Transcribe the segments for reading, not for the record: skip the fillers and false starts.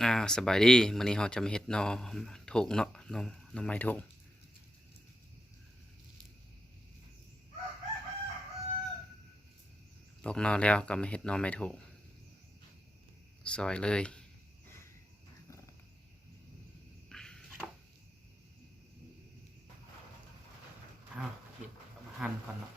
สบายดีมื้อนี้เราจะมาเฮ็ดหน่อโถงเนาะหน่อไม้โถงปอกหน่อแล้วก็มาเฮ็ดหน่อไม้โถงซอยเลยเฮ็ดเอามาหั่นก่อนเนาะ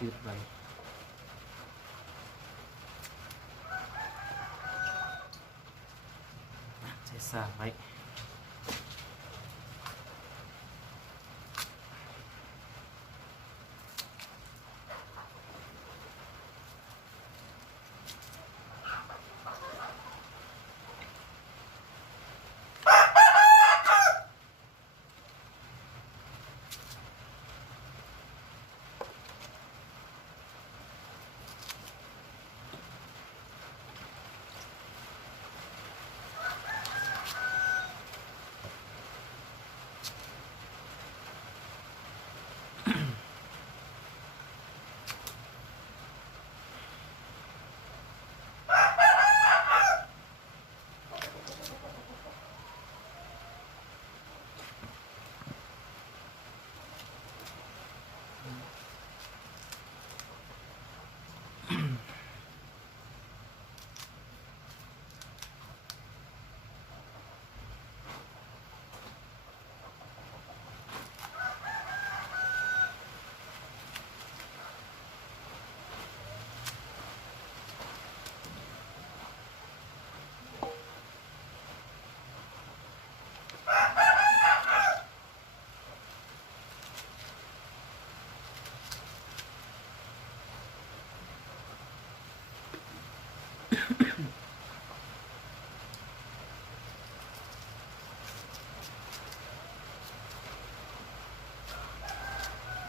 จืดไว้ใส่ซากไว้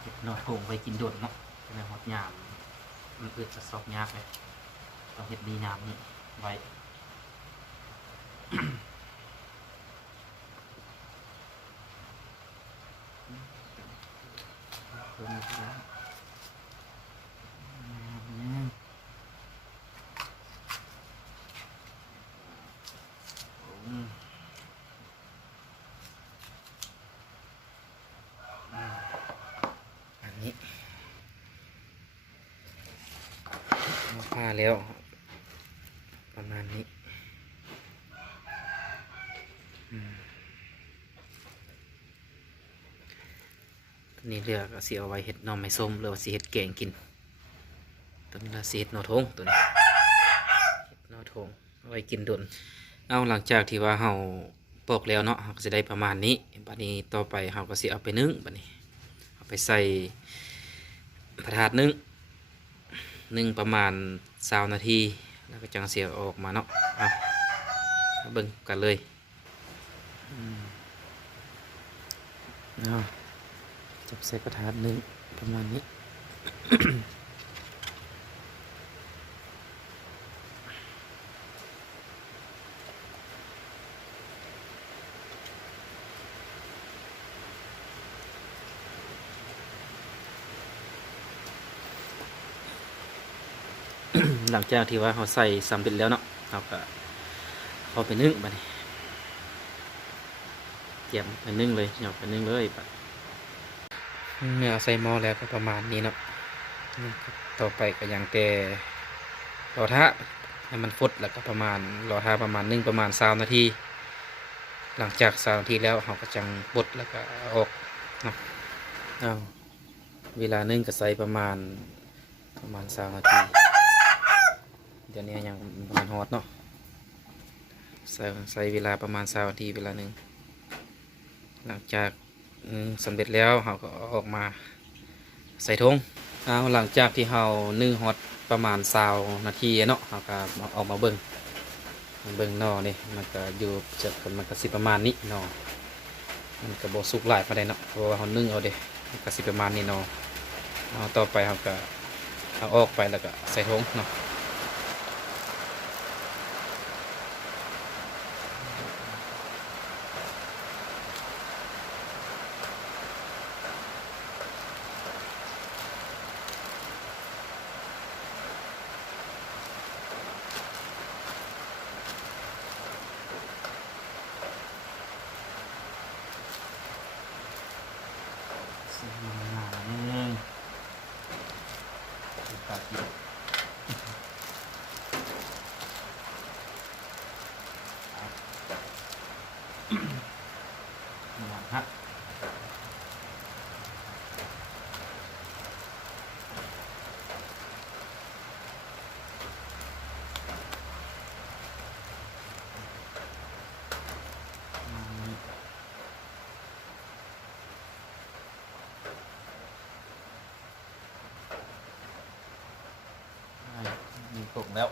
เฮ็ดหน่อโถงไว้กินโดดเนาะในฮอดยามมันอึดจะซอกยากเลยต้องเฮ็ดดียามนี้ไว้เพิ่มอีกแล้วอืมอันนี้เอาผ้าแล้วประมาณนี้นี่เลือกสิเอาไว้เห็ดหน่อไม้ส้มหรือว่าสิเห็ดแกงกินตัวนี้เราสิเห็ดหน่อทงตัวนี้เห็ดหน่อทงเอาไว้กินดุนเอาหลังจากที่ว่าเราปอกแล้วเนาะเราก็จะได้ประมาณนี้บัดนี้ต่อไปเราก็สิเอาไปนึ่งบัดนี้เอาไปใส่กระถาดนึ่งประมาณ20 นาทีแล้วก็จังเสียออกมาเนาะเอาเบิ่งกันเลยเอาจับใส่กระถาดนึ่งประมาณนี้ หลังจากที่ว่าเราใส่สำเร็จแล้วเนาะเราก็เอาไปนึ่งบัดนี้เตรียมไปนึ่งเลยเหยาไปนึ่งเลยบัดเมื่อเอาใส่หม้อแล้วก็ประมาณนี้เนาะต่อไปก็ยังแต่รอท่าให้มันฟดแล้วก็ประมาณรอท่าประมาณนึ่งประมาณ20 นาทีหลังจาก20 นาทีแล้วเราก็จังบดแล้วก็เอาออกเนาะเอาเวลานึ่งก็ใส่ประมาณ20 นาทีเดี๋ยวนี้ยังประมาณฮอตเนาะใส่เวลาประมาณ20 นาทีเวลาหนึ่งหลังจากสำเร็จแล้วเราก็เอาออกมาใส่ถุงเอาหลังจากที่เรานึ่งฮอตประมาณ20 นาทีเนาะเราก็ออกมาเบิ่งนอนี่มันก็อยู่จากมันก็สิประมาณนี้นอมันก็บ่สุกหลายปานใดเนาะเพราะว่าเรานึ่งเอาเด้มันก็สิประมาณนี้นอเอาต่อไปเราก็เอาออกไปแล้วก็ใส่ถุงเนาะ งานนิดนึงตัดอยู่ฮะมีตกแล้ว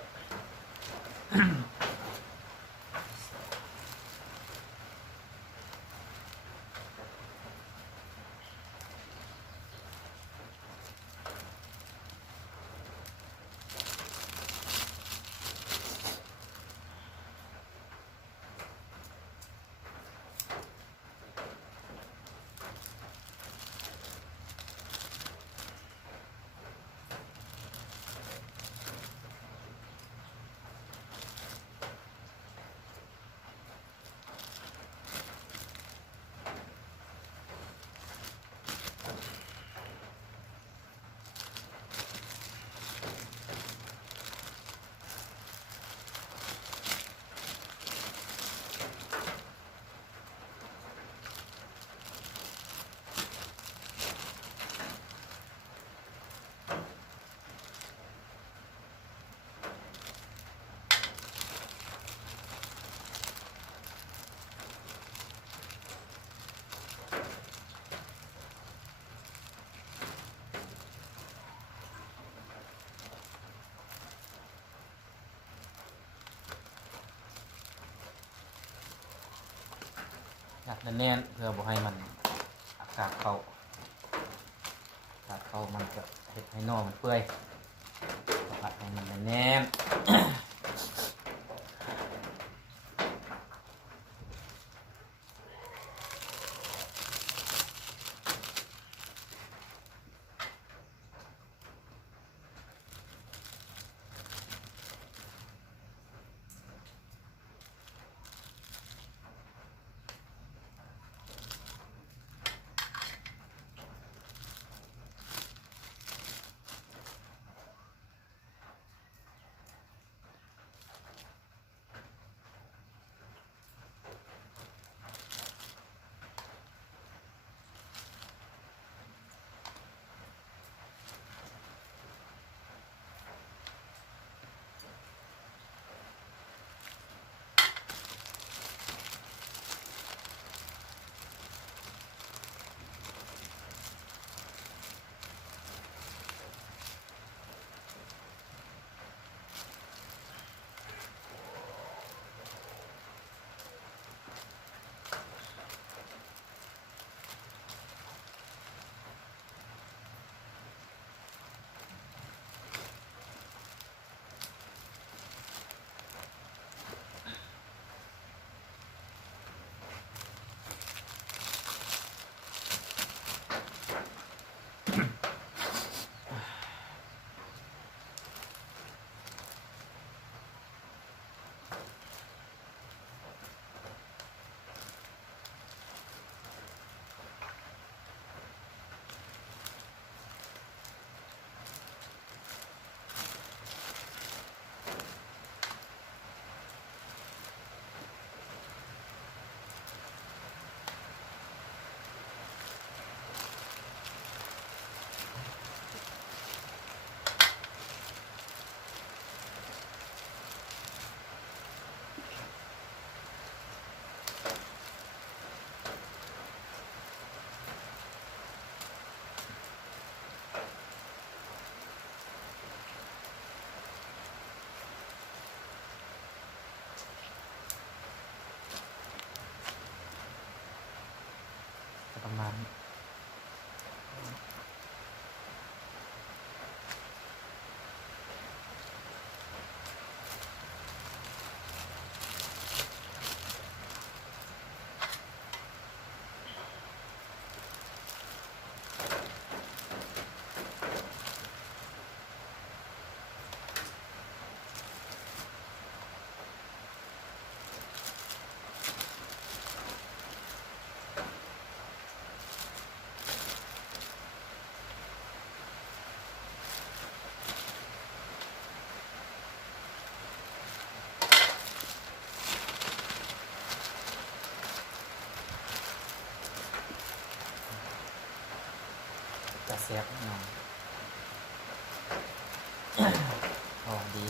ยัดแน่นๆเพื่อบ่ให้มันอากาศเข้ามันจะเห็ดให้นอมันเปื่อยผัดให้มันแน่นประมาณนี้ แซ่บแน่นอนหอมดี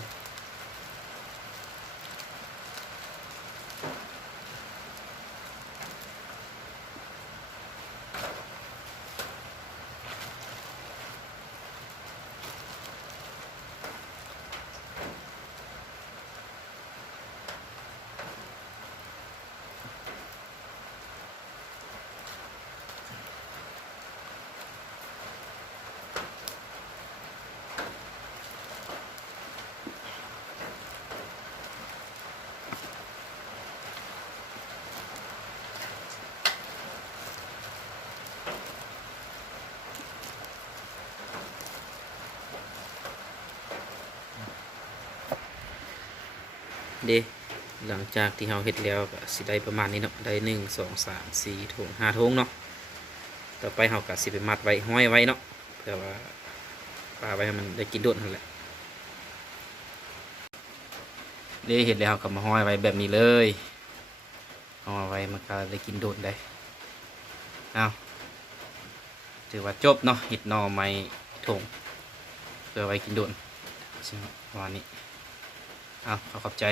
เด้หลังจากที่เราเฮ็ดแล้วก็สิได้ประมาณนี้เนาะได้1 2 3 4 ถุง5 ถุงเนาะต่อไปเราก็สิไปมัดไว้ห้อยไว้เนาะเพื่อว่าปลาไว้ให้มันได้กินโดดนั่นแหละเด้เฮ็ดแล้วก็มาห้อยไว้แบบนี้เลยเอาไว้มันก็ได้กินโดดได้เอาถือว่าจบเนาะเฮ็ดหน่อไม้ถุงเพื่อไว้กินโดดประมาณนี้เอาขอบใจ